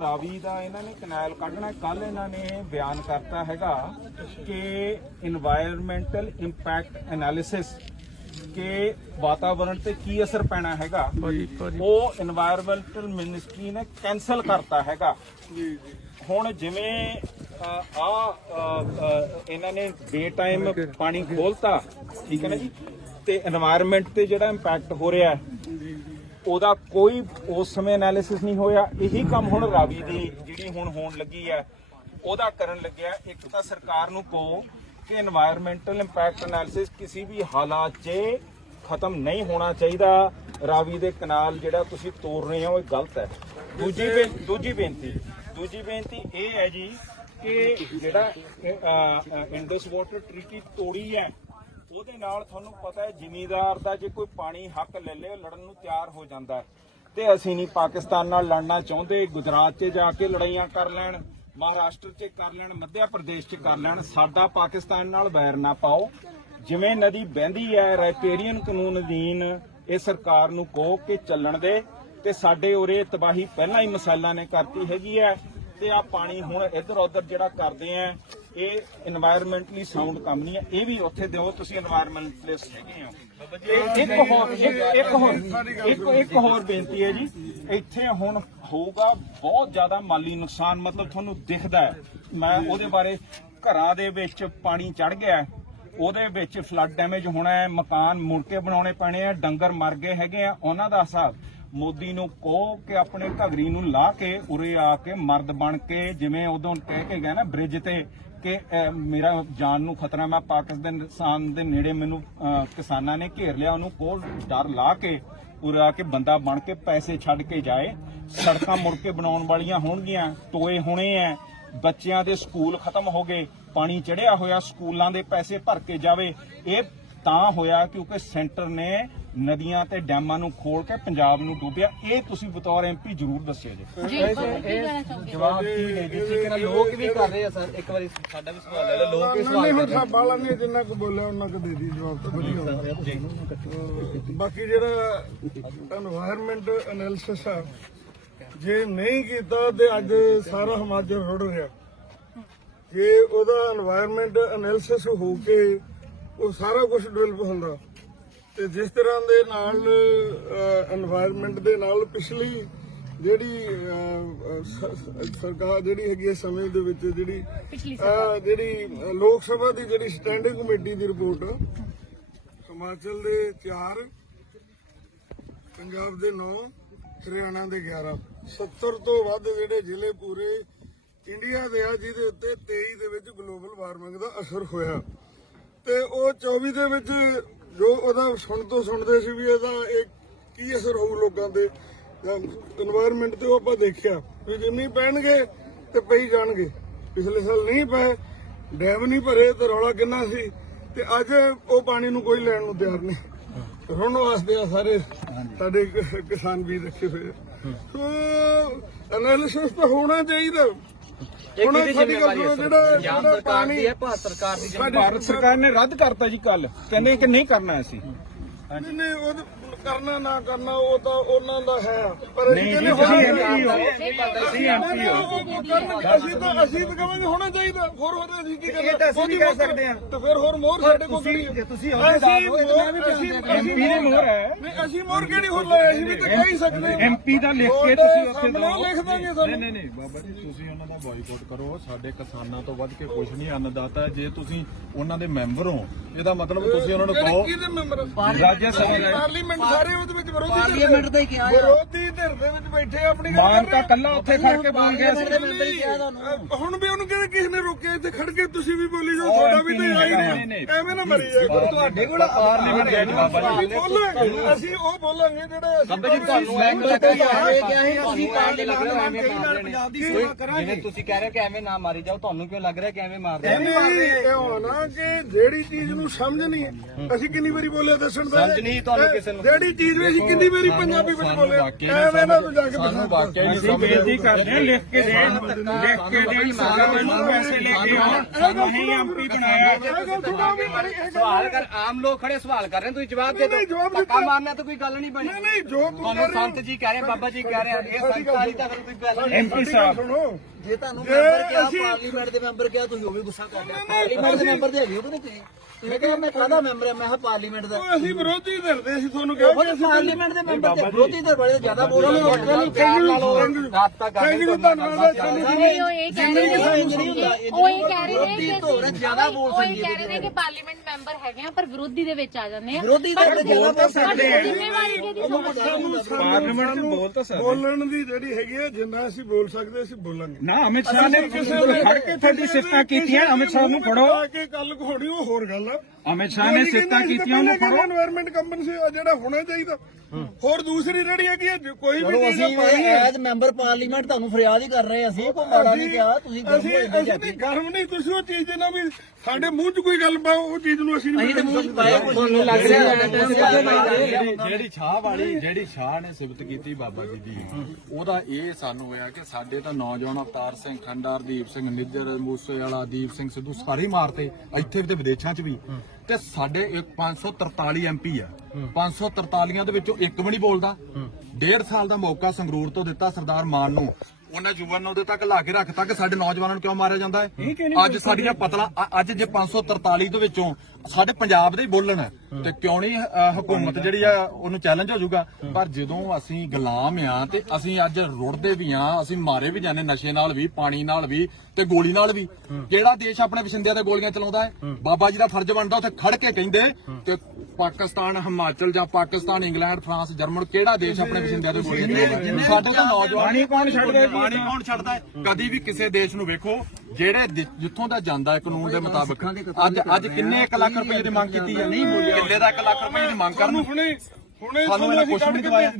ਰਾਵੀ ਦਾ ਇਹਨਾਂ ਨੇ ਕਨਾਲ ਕੱਢਣਾ ਕੱਲ ਇਹਨਾਂ ਨੇ ਬਿਆਨ ਕਰਤਾ ਹੈਗਾ ਕਿ এনवायरमेंटल ਇੰਪੈਕਟ ਐਨਾਲਿਸਿਸ ਕਿ ਵਾਤਾਵਰਣ ਤੇ ਕੀ ਅਸਰ ਪੈਣਾ ਹੈਗਾ ਉਹ এনवायरमेंटਲ ਮਿਨਿਸਟਰੀ ਨੇ ਕੈਨਸਲ ਕਰਤਾ ਹੈਗਾ। ਹੁਣ ਜਿਵੇਂ ਆ ਇਹਨਾਂ ਨੇ ਡੇ ਟਾਈਮ ਪਾਣੀ ਖੋਲਤਾ ਠੀਕ ਹੈ ਨਾ ਜੀ? ਤੇ এনवायरमेंट ਤੇ ਜਿਹੜਾ ਇੰਪੈਕਟ ਹੋ ਰਿਹਾ ਉਹਦਾ ਕੋਈ ਉਸ ਸਮੇਂ ਐਨਾਲਿਸਿਸ ਨਹੀਂ ਹੋਇਆ। ਇਹੀ ਕੰਮ ਹੁਣ ਰਾਵੀ ਦੀ ਜਿਹੜੀ ਹੁਣ ਹੋਣ ਲੱਗੀ ਹੈ, ਉਹਦਾ ਕਰਨ ਲੱਗਿਆ। ਇੱਕ ਤਾਂ ਸਰਕਾਰ ਨੂੰ ਕੋ ਕਿ এনवायरमेंटल ਇੰਪੈਕਟ ਐਨਾਲਿਸਿਸ ਕਿਸੇ ਵੀ ਹਾਲਾਤ 'ਚ ਖਤਮ ਨਹੀਂ ਹੋਣਾ ਚਾਹੀਦਾ। ਰਾਵੀ ਦੇ ਕਨਾਲ ਜਿਹੜਾ ਤੁਸੀਂ ਤੋੜ ਰਹੇ ਹੋ, ਇਹ ਗਲਤ ਹੈ। ਦੂਜੀ ਬੇ- ਦੂਜੀ ਬੇਨਤੀ ਦੂਜੀ ਬੇਨਤੀ ਇਹ ਹੈ ਜੀ ਕਿ ਜਿਹੜਾ ਇੰਡਸ ਵਾਟਰ ਟ੍ਰੀਟੀ ਤੋੜੀ ਹੈ ਉਹਦੇ ਨਾਲ ਤੁਹਾਨੂੰ ਪਤਾ ਹੈ, ਜ਼ਿਮੀਦਾਰ ਦਾ ਜੇ ਕੋਈ ਪਾਣੀ ਹੱਕ ਲੈ ਲੇ ਲੜਨ ਨੂੰ ਤਿਆਰ ਹੋ ਜਾਂਦਾ ਤੇ ਅਸੀਂ ਨਹੀਂ ਪਾਕਿਸਤਾਨ ਨਾਲ ਲੜਨਾ ਚਾਹੁੰਦੇ, ਗੁਜਰਾਤ 'ਚ ਜਾ ਕੇ ਲੜਾਈਆਂ ਕਰ ਲੈਣ, ਮਹਾਰਾਸ਼ਟਰ 'ਚ ਕਰ ਲੈਣ ਮੱਧ ਪ੍ਰਦੇਸ਼ 'ਚ ਕਰ ਲੈਣ, ਸਾਡਾ ਪਾਕਿਸਤਾਨ ਨਾਲ ਵੈਰ ਨਾ ਪਾਓ। ਜਿਵੇਂ ਨਦੀ ਬਹਿੰਦੀ ਹੈ ਰਾਈਪੇਰੀਅਨ ਕਾਨੂੰਨ ਅਧੀਨ ਇਹ ਸਰਕਾਰ ਨੂੰ ਕਹੋ ਕਿ ਚੱਲਣ ਦੇ, ਤੇ ਸਾਡੇ ਉਰੇ ਤਬਾਹੀ ਪਹਿਲਾਂ ਹੀ ਮਸਾਲਾ ਨੇ ਕਰਤੀ ਹੈਗੀ ਹੈ, ਤੇ ਆ ਪਾਣੀ ਹੁਣ ਇੱਧਰ ਉੱਧਰ ਜਿਹੜਾ ਕਰਦੇ ਆ ਇਹ এনवायरमेंटਲੀ ਸਾਊਂਡ ਕੰਮ ਨਹੀਂ ਹੈ। ਇਹ ਵੀ ਉੱਥੇ ਦਿਓ, ਤੁਸੀਂ এনवायरमेंटਲਿਸਟ ਹੈਗੇ ਹੋ। ਇੱਕ ਹੋਰ, ਇੱਕ- ਹੋਰ, ਇੱਕ ਇੱਕ ਹੋਰ ਬੇਨਤੀ ਹੈ ਜੀ। ਇੱਥੇ ਹੁਣ ਹੋਊਗਾ ਬਹੁਤ ਜ਼ਿਆਦਾ ਮਾਲੀ ਨੁਕਸਾਨ, ਮਤਲਬ ਤੁਹਾਨੂੰ ਦਿਖਦਾ ਹੈ। ਮੈਂ ਉਹਦੇ ਬਾਰੇ ਘਰਾਂ ਦੇ ਵਿੱਚ ਪਾਣੀ ਚੜ ਗਿਆ ਉਹਦੇ ਵਿੱਚ ਫਲੱਡ ਡੈਮੇਜ ਹੋਣਾ ਹੈ, ਮਕਾਨ ਮੁੜ ਕੇ ਬਣਾਉਣੇ ਪੈਣੇ ਆ, ਡੰਗਰ ਮਰ ਗਏ ਹੈਗੇ ਆ। ਉਹਨਾਂ ਦਾ ਹਿਸਾਬ ਮੋਦੀ ਨੂੰ ਕਹੋ ਕਿ ਆਪਣੇ ਘਗਰੀ ਨੂੰ ਲਾ ਕੇ, ਉਰੇ ਆ ਕੇ ਮਰਦ ਬਣ ਕੇ, ਜਿਵੇਂ ਉਦੋਂ ਕਹਿ ਕੇ ਗਿਆ ਨਾ ਬ੍ਰਿਜ ਤੇ ਕਿ ਮੇਰਾ ਜਾਨ ਨੂੰ ਖਤਰਾ, ਮੈਂ ਪਾਕਿਸਤਾਨ ਦੇ ਨੇੜੇ ਮੈਨੂੰ ਕਿਸਾਨਾਂ ਨੇ ਘੇਰ ਲਿਆ, ਉਹਨੂੰ ਕੋਲ ਡਰ ਲਾ ਕੇ, ਉਰੇ ਕੇ ਬੰਦਾ ਬਣ ਕੇ ਪੈਸੇ ਛੱਡ ਕੇ ਜਾਏ। ਸੜਕਾਂ ਮੁੜ ਕੇ ਬਣਾਉਣ ਵਾਲੀਆਂ ਹੋਣਗੀਆਂ, ਟੋਏ ਹੋਣੇ ਐ, ਬੱਚਿਆਂ ਦੇ ਸਕੂਲ ਖਤਮ ਹੋ ਗਏ, ਪਾਣੀ ਚੜਿਆ ਹੋਇਆ, ਸਕੂਲਾਂ ਦੇ ਪੈਸੇ ਭਰ ਕੇ ਜਾਵੇ। ਇਹ ਤਾਂ ਹੋਇਆ ਕਿਉਂਕਿ ਸੈਂਟਰ ਨੇ ਨਦੀਆਂ ਤੇ ਡੈਮਾਂ ਨੂੰ ਖੋਲ ਕੇ ਪੰਜਾਬ ਨੂੰ ਡੋਬਿਆ। ਇਹ ਤੁਸੀਂ ਬਤੌਰ ਐਮਪੀ ਜ਼ਰੂਰ ਦੱਸਿਓ ਜੀ। ਜੀ ਬਾਕੀ ਜਿਹੜਾ এনवायरमेंट ਐਨਾਲਿਸਿਸ ਆ ਜੇ ਨਹੀਂ ਕੀਤਾ ਤੇ ਅੱਜ ਸਾਰਾ ਹਿਮਾਚਲ ਰੁੜ ਰਿਹਾ। ਜੇ ਉਹਦਾ এনवायरमेंट ਐਨਾਲਿਸਿਸ ਹੋ ਕੇ ਉਹ ਸਾਰਾ ਕੁਝ ਡਿਵੈਲਪ ਹੁੰਦਾ ਤੇ ਜਿਸ ਤਰ੍ਹਾਂ ਦੇ ਨਾਲ এনवायरमेंट ਦੇ ਨਾਲ ਪਿਛਲੀ ਜਿਹੜੀ ਸਰਕਾਰ ਜਿਹੜੀ ਹੈਗੀ ਇਸ ਸਮੇਂ ਦੇ ਵਿੱਚ ਜਿਹੜੀ ਜਿਹੜੀ ਲੋਕ ਸਭਾ ਦੀ ਜਿਹੜੀ ਸਟੈਂਡਿੰਗ ਕਮੇਟੀ ਦੀ ਰਿਪੋਰਟ ਹਿਮਾਚਲ ਦੇ 4 ਪੰਜਾਬ ਦੇ 9 ਹਰਿਆਣਾ ਦੇ 11 70 ਤੋਂ ਵੱਧ ਜਿਹੜੇ ਜ਼ਿਲ੍ਹੇ ਪੂਰੇ ਇੰਡੀਆ ਦੇ ਆ ਜਿਹਦੇ ਉੱਤੇ 23 ਦੇ ਵਿੱਚ ਗਲੋਬਲ ਵਾਰਮਿੰਗ ਦਾ ਅਸਰ ਹੋਇਆ। ਤੇ ਉਹ 24 ਦੇ ਵਿੱਚ ਜੋ ਉਹਦਾ ਸੁਣ ਤੋਂ ਸੁਣਦੇ ਸੀ ਵੀ ਇਹਦਾ ਇਹ ਕੀ ਅਸਰ ਹੋਊ ਲੋਕਾਂ ਦੇ এনवायरमेंट ਤੇ ਉਹ ਆਪਾਂ ਦੇਖਿਆ ਵੀ ਜਿੰਨੀ ਪੈਣਗੇ ਤੇ ਪਈ ਜਾਣਗੇ। ਪਿਛਲੇ ਸਾਲ ਨਹੀਂ ਪਏ ਡੈਮ ਨਹੀਂ ਭਰੇ ਤੇ ਰੌਲਾ ਕਿੰਨਾ ਸੀ ਤੇ ਅੱਜ ਉਹ ਪਾਣੀ ਨੂੰ ਕੋਈ ਲੈਣ ਨੂੰ ਤਿਆਰ ਨਹੀਂ। ਰੋਣ ਵਾਸਤੇ ਆ ਸਾਰੇ ਸਾਡੇ ਕਿਸਾਨ ਵੀ ਰੱਖੇ ਹੋਏ ਸੋ ਐਨਾਲਿਸਿਸ ਤਾਂ ਹੋਣਾ ਚਾਹੀਦਾ। ਹੁਣ ਕਿਹਦੀ ਸਾਡੀ ਗੱਲ ਜ਼ਿੰਮੇਵਾਰੀ ਹੈ ਸੁਣੋ, ਸਰ? ਜਿਹੜਾ ਪੰਜਾਬ ਸਰਕਾਰ ਦੀ ਪਾਣੀ ਹੈ ਭਾਰਤ ਸਰਕਾਰ ਦੀ ਭਾਰਤ ਸਰਕਾਰ ਨੇ ਰੱਦ ਕਰਤਾ ਜੀ ਕੱਲ ਕਹਿੰਦੇ ਕਿ ਨਹੀਂ ਕਰਨਾ ਅਸੀਂ। ਨਹੀਂ ਨਹੀਂ ਉਹ ਕਰਨਾ ਨਾ ਕਰਨਾ ਉਹ ਤਾਂ ਉਹਨਾਂ ਦਾ ਹੈ ਪਰ ਨਹੀਂ ਤੁਸੀਂ ਹੋਣਾ ਹੋ। ਤੁਸੀਂ ਹੋ। ਅਸੀਂ ਤਾਂ ਅਸੀਂ ਤਾਂ ਕਹਾਂਗੇ ਹੋਣਾ ਚਾਹੀਦਾ ਹੋਰ ਹੋਰ ਅਸੀਂ ਕੀ ਇਹ ਤਾਂ ਅਸੀਂ ਵੀ ਸਕਦੇ ਹਾਂ। ਤੇ ਫਿਰ ਹੋਰ ਮੋਹਰ ਸਾਡੇ ਕੋਲ ਹੈ? ਤੁਸੀਂ ਅਹੁਦੇਦਾਰ ਹੋ, ਇਹ ਤਾਂ ਮੈਂ ਵੀ ਅਸੀਂ- ਅਸੀਂ- MP ਦੀ ਮੋਹਰ ਹੈ। ਨਹੀਂ ਅਸੀਂ ਮੋਹਰ ਕਿਹੜੀ ਹੋਰ ਲਾਇਆ ਅਸੀਂ ਵੀ ਤਾਂ ਕਹਿ ਹੀ ਸਕਦੇ ਹਾਂ। MP ਦਾ ਲਿਖ ਕੇ ਤੁਸੀਂ ਉੱਥੇ ਸਾਹਮਣੇ ਦਿਓ। ਲਿਖ ਦਾਂਗੇ ਤੁਹਾਨੂੰ ਨਹੀਂ ਨਹੀਂ ਬਾਬਾ ਜੀ ਤੁਸੀਂ ਉਹਨਾਂ ਦਾ ਬਾਈਕਾਟ ਕਰੋ ਸਾਡੇ ਕਿਸਾਨਾਂ ਤੋਂ ਵੱਧ ਕੇ ਕੁਝ ਨਹੀਂ ਅੰਨਦਾਤਾ। ਜੇ ਤੁਸੀਂ ਉਹਨਾਂ ਦੇ ਮੈਂਬਰ ਹੋ ਇਹਦਾ ਮਤਲਬ ਤੁਸੀਂ ਉਹਨਾਂ ਨੂੰ ਕਹੋ ਕਿਹਦੇ ਮੈਂਬਰ ਰਾਜ ਸਭਾ ਪਾਰਲੀਮੈਂਟ ਸਾਰੇ ਉਹਦੇ ਵਿੱਚ ਵਿਰੋਧੀ ਧਿਰ ਦੇ- ਪਾਰਲੀਮੈਂਟ ਦਾ ਹੀ ਕਿਹਾ ਆ। ਵਿਰੋਧੀ ਧਿਰ ਦੇ ਵਿੱਚ ਬੈਠੇ ਆਪਣੀ ਗੱਲ ਮਾਨ ਕਰ ਤਾਂ ਰਹੇ ਆ। ਕੱਲਾ ਉੱਥੇ ਖੜ ਕੇ ਬੋਲ ਗਿਆ ਸੀ। ਅਹ ਹੁਣ ਵੀ ਉਹਨੂੰ ਕਹਿੰਦੇ ਕਿਸੇ ਨੇ ਰੋਕਿਆ ਇੱਥੇ ਖੜ ਕੇ ਤੁਸੀਂ ਵੀ ਬੋਲੀ ਜਾਓ ਤੁਹਾਡਾ ਵੀ ਤਾਂ ਆਈ ਨਹੀਂ। ਐਵੇਂ ਨਾ ਮਰੀ ਜਾਏ ਤੁਹਾਡੇ ਕੋਲ ਪਾਰਲੀਮੈਂਟ ਹੈ ਜੀ ਬਾਬਾ ਅਸੀਂ ਬੋਲਾਂਗੇ। ਅਸੀਂ ਉਹ ਬੋਲਾਂਗੇ ਜਿਹੜੇ ਅਸੀਂ ਤੁਹਾਨੂੰ ਐਂ ਲੱਗਾ ਕਿ ਕਿਹਾ ਹੈ ਅਸੀਂ ਪਾਰਲੀਮੈਂਟ ਨੂੰ ਐਵੇਂ ਮਾਰ ਰਹੇ ਨੇ ਜਿਵੇਂ ਤੁਸੀਂ ਕਹਿ ਰਹੇ ਹੋ ਕਿ ਐਵੇਂ ਨਾ ਮਾਰੀ ਜਾਓ ਤੁਹਾਨੂੰ ਕਿਉਂ ਲੱਗ ਰਿਹਾ ਕਿ ਐਵੇਂ ਮਾਰ ਰਹੇ ਨੇ ਐਵੇਂ ਇਹ ਹੋਣਾ ਕਿ ਜਿਹੜੀ ਚੀਜ਼ ਨੂੰ ਸਮਝ ਨਹੀਂ ਅਸੀਂ ਕਿੰਨੀ ਵਾਰੀ ਬੋਲਿਆ ਦੱਸਣ ਦਾ? ਸਮਝ ਨਹੀਂ ਤੁਹਾਨੂੰ ਕਿਸੇ ਨੂੰ। ਜਿਹੜੀ ਚੀਜ਼ ਵੀ ਅਸੀਂ ਕਿੰਨੀ ਵਾਰੀ ਪੰਜਾਬੀ ਵਿੱਚ ਬੋਲੇ ਐਵੇਂ ਨਾ ਤੂੰ ਜਾ ਕੇ ਸਾਨੂੰ ਵਾਕਿਆ ਹੀ ਅਸੀਂ ਬੇਨਤੀ ਕਰਦੇ ਹਾਂ ਲਿਖ ਕੇ ਦੇ। ਲਿਖ ਕੇ ਦੇ ਸਰਕਾਰ ਨੂੰ ਪੈਸੇ ਲੈ ਕੇ ਆਉਣ ਸਾਨੂੰ ਨਹੀਂ ਐਮਪੀ ਬਣਾਇਆ। ਸਵਾਲ ਕਰ ਆਮ ਲੋਕ ਖੜੇ ਸਵਾਲ ਕਰ ਰਹੇ ਤੁਸੀਂ ਜਵਾਬ ਦੇ ਨਹੀਂ, ਦਿਓ। ਧੱਕਾ ਮਾਰਨਾ ਤਾਂ ਕੋਈ ਗੱਲ ਨਹੀਂ ਬਣੀ। ਨਹੀਂ ਨਹੀਂ ਜੋ ਤੁਹਾਨੂੰ ਸੰਤ ਜੀ ਕਹਿ ਰਹੇ ਬਾਬਾ ਜੀ ਕਹਿ ਰਹੇ ਇਹ ਸੰਤਾਲੀ ਤਾਂ ਕੋਈ ਗੱਲ ਨਹੀਂ ਐਮਪੀ ਸਾਹਿਬ। ਸੁਣੋ। ਜੇ ਤੁਹਾਨੂੰ ਮੈਂਬਰ ਕਿਹਾ ਪਾਰਲੀਮੈਂਟ ਦੇ ਮੈਂਬਰ ਕਿਹਾ ਤੁਸੀਂ ਉਹ ਵੀ ਗੁੱਸਾ ਕਰ ਰਹੇ ਪਾਰਲੀਮੈਂਟ ਦੇ ਮੈਂਬਰ ਦੇ ਹੈਗੇ ਹੋ ਕਿ ਨਹੀਂ ਤੁਸੀਂ? ਤੁਸੀਂ ਕਿਹਾ ਮੈਂ ਕਾਹਦਾ ਮੈਂਬਰ ਹਾਂ ਮੈਂ ਕਿਹਾ ਪਾਰਲੀਮੈਂਟ ਦਾ। ਉਹ ਅਸੀਂ ਵਿਰੋਧੀ ਧਿਰਦੇ ਅਸੀਂ ਤੁਹਾਨੂੰ ਕਿਹਾ ਉਹ ਪਾਰਲੀਮੈਂਟ ਦੇ ਮੈਂਬਰ ਤੇ ਵਿਰੋਧੀ ਦੇ ਬੜੇ ਜ਼ਿਆਦਾ ਬੋਲ ਰਹੇ ਹੋ ਰਾਤ ਤੱਕ ਗੱਲ ਥੈਂਕ ਯੂ ਧੰਨਵਾਦ ਹੈ ਸਾਨੂੰ ਨਹੀਂ ਉਹ ਇਹ ਕਹਿ ਰਹੇ ਨੇ ਉਹ ਇਹ ਕਹਿ ਰਹੇ ਨੇ ਕਿ ਧੋ ਰਹੇ ਜ਼ਿਆਦਾ ਬੋਲ ਉਹ ਇਹ ਕਹਿ ਰਹੇ ਨੇ ਕਿ ਪਾਰਲੀਮੈਂਟ ਮੈਂਬਰ ਹੈਗੇ ਆ ਪਰ ਵਿਰੋਧੀ ਦੇ ਵਿੱਚ ਆ ਜਾਂਦੇ ਆ। ਵਿਰੋਧੀ ਦੇ ਬੜੇ ਜ਼ਿਆਦਾ ਬੋਲ ਸਾਡੇ ਜ਼ਿੰਮੇਵਾਰੀ ਕਿਹਦੀ ਸਮਝਦੇ ਪਾਰਲੀਮੈਂਟ 'ਚ ਬੋਲ ਤਾਂ ਸਕਦੇ ਬੋਲਣ ਦੀ ਜਿਹੜੀ ਹੈਗੀ ਜਿੰਨਾ ਅਸੀਂ ਬੋਲ ਸਕਦੇ ਅਸੀਂ ਬੋਲਾਂਗੇ। ਨਾ ਅਮਿਤ ਸ਼ਾਹ ਨੇ ਕਿਸੇ ਨੂੰ ਫੜ ਕੇ ਫਿਰ ਦੀ ਸਿਫਤਾਂ ਕੀਤੀਆਂ। ਅਮਿਤ ਸ਼ਾਹ ਨੂੰ ਫੜੋ। ਆ ਕੇ ਗੱਲ ਖੋੜੀ ਉਹ ਹੋਰ ਗੱਲ ਆ ਅਮਿਤ ਸ਼ਾਹ ਨੇ ਸਿਫਤਾਂ ਕੀਤੀਆਂ ਉਹਨੂੰ ਫੜੋ। এনवायरमेंट ਕੰਪਨਸੇਸ਼ਨ ਜਿਹੜਾ ਹੋਣਾ ਚਾਹੀਦਾ। ਹੋਰ ਦੂਸਰੀ ਰੜੀ ਹੈ? ਕਿ ਕੋਈ ਵੀ ਚੀਜ਼ ਪਾਈ ਐਜ਼ ਮੈਂਬਰ ਪਾਰਲੀਮੈਂਟ ਤੁਹਾਨੂੰ ਫਰਿਆਦ ਹੀ ਕਰ ਰਹੇ ਅਸੀਂ ਕੋਈ ਮਾੜਾ ਨਹੀਂ ਕਿਹਾ ਤੁਸੀਂ ਗਰਮ ਹੋਏ ਨਹੀਂ ਜਾਂਦੇ ਗਰਮ ਨਹੀਂ ਤੁਸੀਂ ਉਹ ਚੀਜ਼ ਨਾ ਵੀ ਸਾਡੇ ਮੂੰਹ 'ਚ ਕੋਈ ਗੱਲ ਪਾਓ ਉਹ ਚੀਜ਼ ਨੂੰ ਅਸੀਂ ਨਹੀਂ ਮੂੰਹ 'ਚ ਪਾਏ ਕੁਝ ਨਹੀਂ। ਲੱਗ ਰਿਹਾ ਜਿਹੜੀ ਛਾਹ ਵਾਲੀ ਜਿਹੜੀ ਛਾਹ ਨੇ ਸਿਫਤ ਕੀਤੀ ਬਾਬਾ ਜੀ ਦੀ ਉਹਦਾ ਇਹ ਸਾਨੂੰ ਹੋਇਆ ਕਿ ਸਾਡੇ ਤਾਂ ਨੌਜਵਾਨ ਅਵਤਾਰ ਸਿੰਘ ਖੰਡਾ ਹਰਦੀਪ ਸਿੰਘ ਨਿੱਜਰ ਮੂਸੇ ਵਾਲਾ ਦੀਪ ਸਿੰਘ ਸਿੱਧੂ ਸਾਰੇ ਮਾਰਤੇ ਇੱਥੇ ਵੀ ਤੇ ਵਿਦੇਸ਼ਾਂ 'ਚ ਵੀ। ਤੇ ਸਾਡੇ ਇੱਕ 543 ਐਮਪੀ ਆ। 543 ਦੇ ਵਿੱਚੋਂ ਇੱਕ ਵੀ ਨਹੀਂ ਬੋਲਦਾ। ਡੇਢ ਸਾਲ ਦਾ ਮੌਕਾ ਸੰਗਰੂਰ ਤੋਂ ਦਿੱਤਾ ਸਰਦਾਰ ਮਾਨ ਨੂੰ। ਉਹਨਾਂ ਯੁਵਨ ਨੂੰ ਉਹਦੇ ਤੱਕ ਲਾ ਕੇ ਰੱਖਤਾ ਕਿ ਸਾਡੇ ਨੌਜਵਾਨਾਂ ਨੂੰ ਕਿਉਂ ਮਾਰਿਆ ਜਾਂਦਾ ਹੈ? ਅੱਜ ਸਾਡੀਆਂ ਪਤਲਾ ਅੱਜ ਜੇ 543 ਦੇ ਵਿੱਚੋਂ ਸਾਡੇ ਪੰਜਾਬ ਦੇ ਹੀ ਬੋਲਣ ਤੇ ਕਿਉਂ ਨਹੀਂ ਹਕੂਮਤ ਜਿਹੜੀ ਆ ਉਹਨੂੰ ਚੈਲੰਜ ਹੋ ਜਾਊਗਾ? ਪਰ ਜਦੋਂ ਅਸੀਂ ਗੁਲਾਮ ਆ ਤੇ ਅਸੀਂ ਅੱਜ ਰੁੜਦੇ ਵੀ ਆ ਅਸੀਂ ਮਾਰੇ ਵੀ ਜਾਂਦੇ ਨਸ਼ੇ ਨਾਲ ਵੀ ਪਾਣੀ ਨਾਲ ਵੀ ਤੇ ਗੋਲੀ ਨਾਲ ਵੀ। ਕਿਹੜਾ ਦੇਸ਼ ਆਪਣੇ ਵਸਿੰਦਿਆਂ ਤੇ ਗੋਲੀਆਂ ਚਲਾਉਂਦਾ ਹੈ ਬਾਬਾ ਜੀ ਦਾ ਫਰਜ਼ ਬਣਦਾ ਉੱਥੇ ਖੜ ਕੇ ਕਹਿੰਦੇ ਕਿ ਪਾਕਿਸਤਾਨ ਹਿਮਾਚਲ ਜਾਂ ਪਾਕਿਸਤਾਨ ਇੰਗਲੈਂਡ ਫਰਾਂਸ ਜਰਮਨ ਕਿਹੜਾ ਦੇਸ਼ ਆਪਣੇ ਵਸਿੰਦਿਆਂ ਤੇ ਗੋਲੀਆਂ ਚਲਾਉਂਦਾ ਸਾਡੇ ਤਾਂ ਨੌਜਵਾਨ ਪਾਣੀ ਕੌਣ ਛੱਡਦਾ? ਪਾਣੀ ਕੌਣ ਛੱਡਦਾ ਹੈ? ਕਦੀ ਵੀ ਕਿਸੇ ਦੇਸ਼ ਨੂੰ ਵੇਖੋ ਜਿਹੜੇ ਜਿੱਥੋਂ ਦਾ ਜਾਂਦਾ ਹੈ ਕਾਨੂੰਨ ਦੇ ਮੁਤਾਬਕ। ਅੱਜ ਅੱਜ ਕਿੰਨੇ 1 ਲੱਖ ਰੁਪਏ ਦੀ ਮੰਗ ਕੀਤੀ ਹੈ? ਨਹੀਂ ਬੋਲਿਆ। ਕਿੱਲੇ ਦਾ 1 ਲੱਖ ਰੁਪਏ ਦੀ ਮੰਗ ਕਰਨ। ਹੁਣੇ ਸਾਨੂੰ ਇਹਨਾਂ ਕੁਛ ਨਹੀਂ ਦਵਾਇਆ।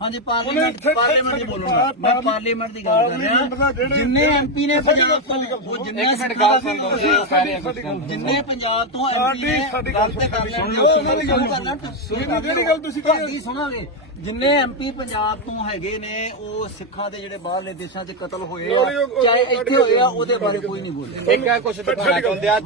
ਹਾਂਜੀ ਪਾਰਲੀਮੈਂਟ ਪਾਰਲੀਮੈਂਟ ਦੀ ਬੋਲੂਗਾ ਮੈਂ ਪਾਰਲੀਮੈਂਟ ਦੀ ਗੱਲ ਕਰ ਰਿਹਾ। ਜਿੰਨੇ ਐਮਪੀ ਨੇ ਪੰਜਾਬ ਤੋਂ ਉਹ ਜਿੰਨੇ ਕੁਛ ਗੱਲ। ਜਿੰਨੇ ਪੰਜਾਬ ਤੋਂ ਐਮਪੀ ਨੇ ਗੱਲ ਤੇ ਕਰ ਲੈਣ ਉਹਨਾਂ ਦੀ ਗੱਲ ਕਰਨਾ। ਜਿਹੜੀ ਗੱਲ ਤੁਸੀਂ ਕਹੀ ਸੁਣਾਂਗੇ। ਜਿੰਨੇ ਐਮਪੀ ਪੰਜਾਬ ਤੋਂ ਹੈਗੇ ਨੇ ਉਹ ਸਿੱਖਾਂ ਦੇ ਜਿਹੜੇ ਬਾਹਰਲੇ ਦੇਸ਼ਾਂ 'ਚ ਕਤਲ ਹੋਏ ਆ ਚਾਹੇ ਇੱਥੇ ਹੋਏ ਆ ਉਹਦੇ ਬਾਰੇ ਕੋਈ ਨਹੀਂ ਬੋਲਿਆ ਇੱਕ ਕੁਝ ਦਿਖਾਣਾ ਚਾਹੁੰਦੇ ਆ।